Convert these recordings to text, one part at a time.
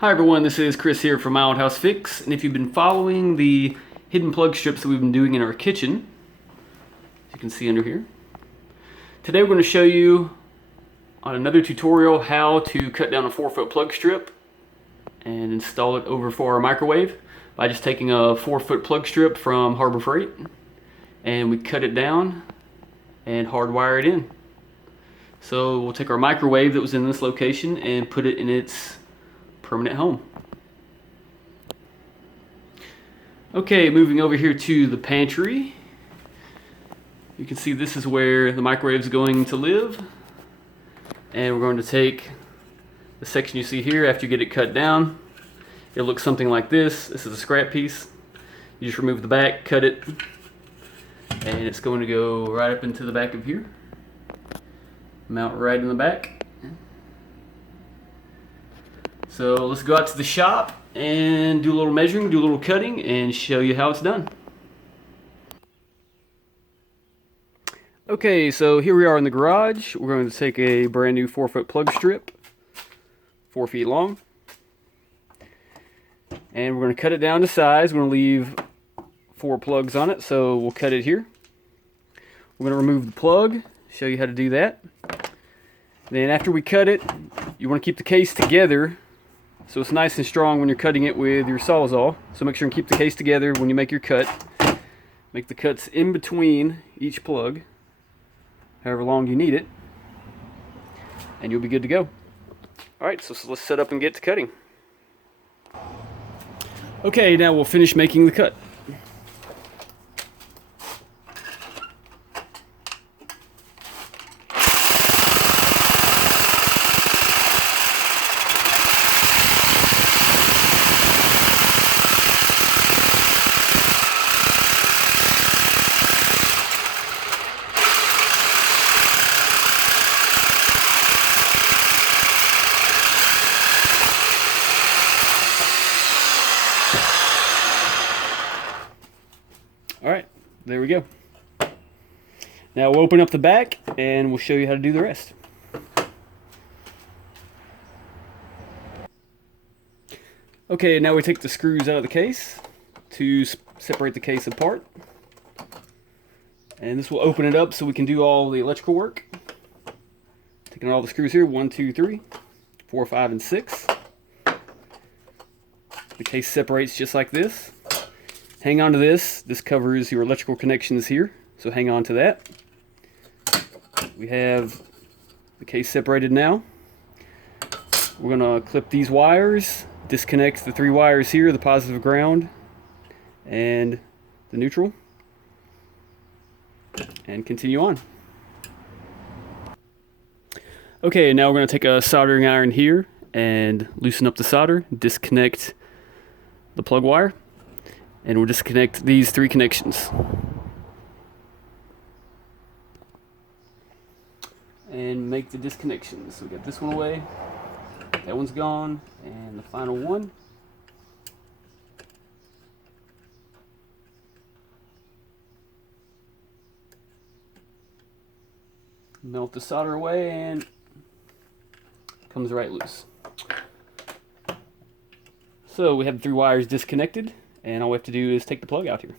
Hi everyone, this is Chris here from My Old House Fix, and if you've been following the hidden plug strips that we've been doing in our kitchen, as you can see under here, today we're going to show you on another tutorial how to cut down a 4-foot plug strip and install it over for our microwave by just taking a 4-foot plug strip from Harbor Freight, and we cut it down and hardwire it in. So we'll take our microwave that was in this location and put it in its permanent home. Okay, moving over here to the pantry. You can see this is where the microwave is going to live. And we're going to take the section you see here after you get it cut down. It looks something like this. This is a scrap piece. You just remove the back, cut it, and it's going to go right up into the back of here. Mount right in the back. So let's go out to the shop and do a little measuring, do a little cutting, and show you how it's done. Okay, so here we are in the garage. We're going to take a brand new 4-foot plug strip, 4 feet long, and we're going to cut it down to size. We're going to leave 4 plugs on it, so we'll cut it here. We're going to remove the plug, show you how to do that. Then after we cut it, you want to keep the case together so it's nice and strong when you're cutting it with your Sawzall. So make sure and keep the case together when you make your cut. Make the cuts in between each plug, however long you need it, and you'll be good to go. Alright, so let's set up and get to cutting. Okay, now we'll finish making the cut. Alright, there we go. Now we'll open up the back and we'll show you how to do the rest. Okay, now we take the screws out of the case to separate the case apart. And this will open it up so we can do all the electrical work. Taking all the screws here, 1, 2, 3, 4, 5, and 6. The case separates just like this. Hang on to this. This covers your electrical connections here, so hang on to that. We have the case separated now. We're going to clip these wires, disconnect the 3 wires here, the positive ground and the neutral, and continue on. Okay, now we're going to take a soldering iron here and loosen up the solder, disconnect the plug wire, and we'll disconnect these 3 connections. And make the disconnections. So we got this one away, that one's gone, and the final one. Melt the solder away and it comes right loose. So we have the 3 wires disconnected, and all we have to do is take the plug out here.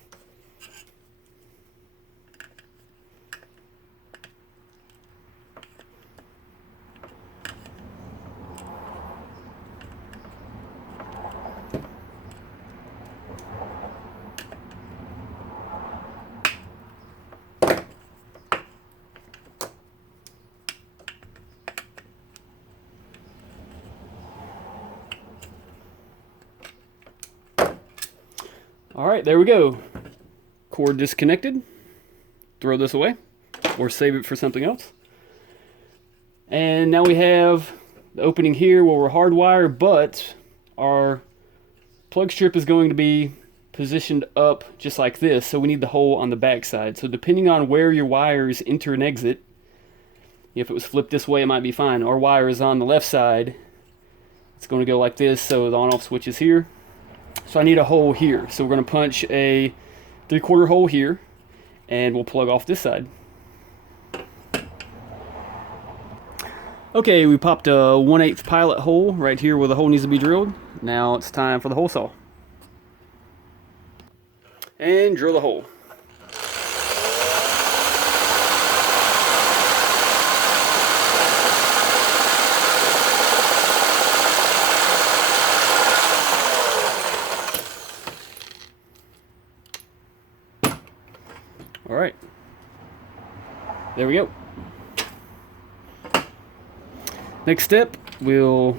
Alright, there we go. Cord disconnected. Throw this away or save it for something else. And now we have the opening here where we're hardwired, but our plug strip is going to be positioned up just like this, so we need the hole on the back side. So depending on where your wires enter and exit, if it was flipped this way it might be fine. Our wire is on the left side. It's going to go like this, so the on-off switch is here. So I need a hole here. So we're going to punch a 3/4 hole here, and we'll plug off this side. Okay, we popped a 1/8 pilot hole right here where the hole needs to be drilled. Now it's time for the hole saw. And drill the hole. All right, there we go. Next step, you'll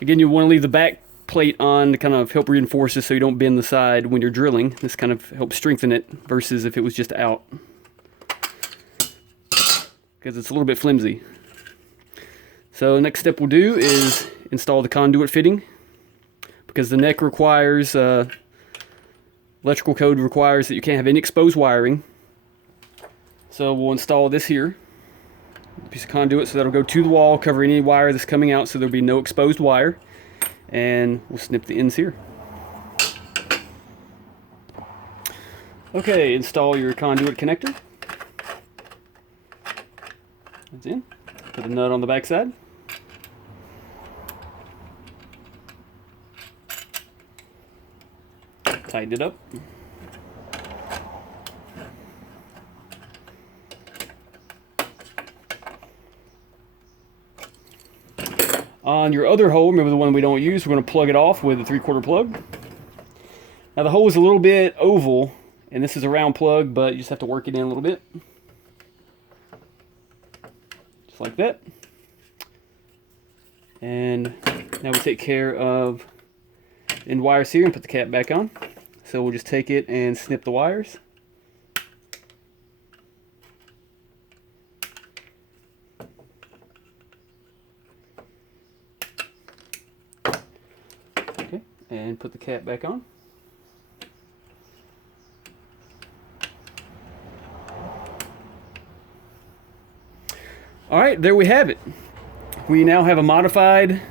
want to leave the back plate on to kind of help reinforce it so you don't bend the side when you're drilling. This kind of helps strengthen it versus if it was just out, because it's a little bit flimsy. So the next step we'll do is install the conduit fitting, because the neck requires, electrical code requires that you can't have any exposed wiring. So we'll install this here, a piece of conduit, so that'll go to the wall, cover any wire that's coming out, so there'll be no exposed wire. And we'll snip the ends here. Okay, install your conduit connector. That's in. Put a nut on the back side. Tighten it up. On your other hole, remember the one we don't use, we're going to plug it off with a 3/4 plug. Now the hole is a little bit oval, and this is a round plug, but you just have to work it in a little bit. Just like that. And now we take care of end wires here and put the cap back on. So we'll just take it and snip the wires. Okay, and put the cap back on. All right, there we have it. We now have a modified,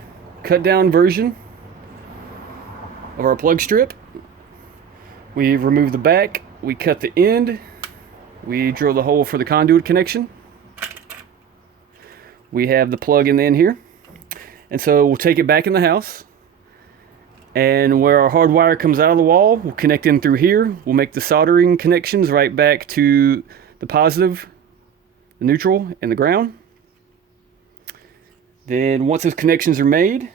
cut down version of our plug strip. We remove the back, we cut the end, we drill the hole for the conduit connection. We have the plug in the end here. And so we'll take it back in the house, and where our hard wire comes out of the wall, we'll connect in through here. We'll make the soldering connections right back to the positive, the neutral, and the ground. Then once those connections are made,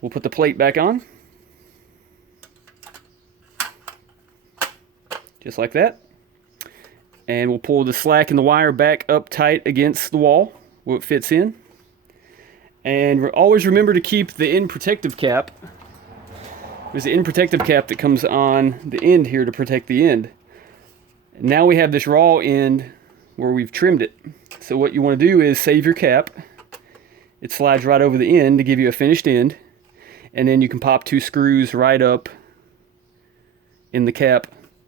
we'll put the plate back on. Just like that. And we'll pull the slack in the wire back up tight against the wall where it fits in. And always remember to keep the end protective cap. There's the end protective cap that comes on the end here to protect the end. Now we have this raw end where we've trimmed it. So what you want to do is save your cap. It slides right over the end to give you a finished end. And then you can pop 2 screws right up in the cap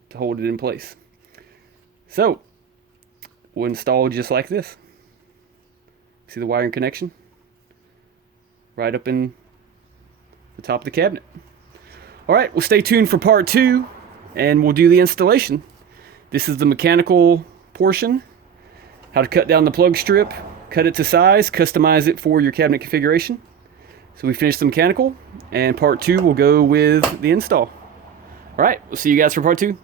to hold it in place. So we'll install just like this. See the wiring connection? Right up in the top of the cabinet. Alright, well stay tuned for part 2 and we'll do the installation. This is the mechanical portion. How to cut down the plug strip, cut it to size, customize it for your cabinet configuration. So we finished the mechanical, and part 2 will go with the install. Alright, we'll see you guys for part 2.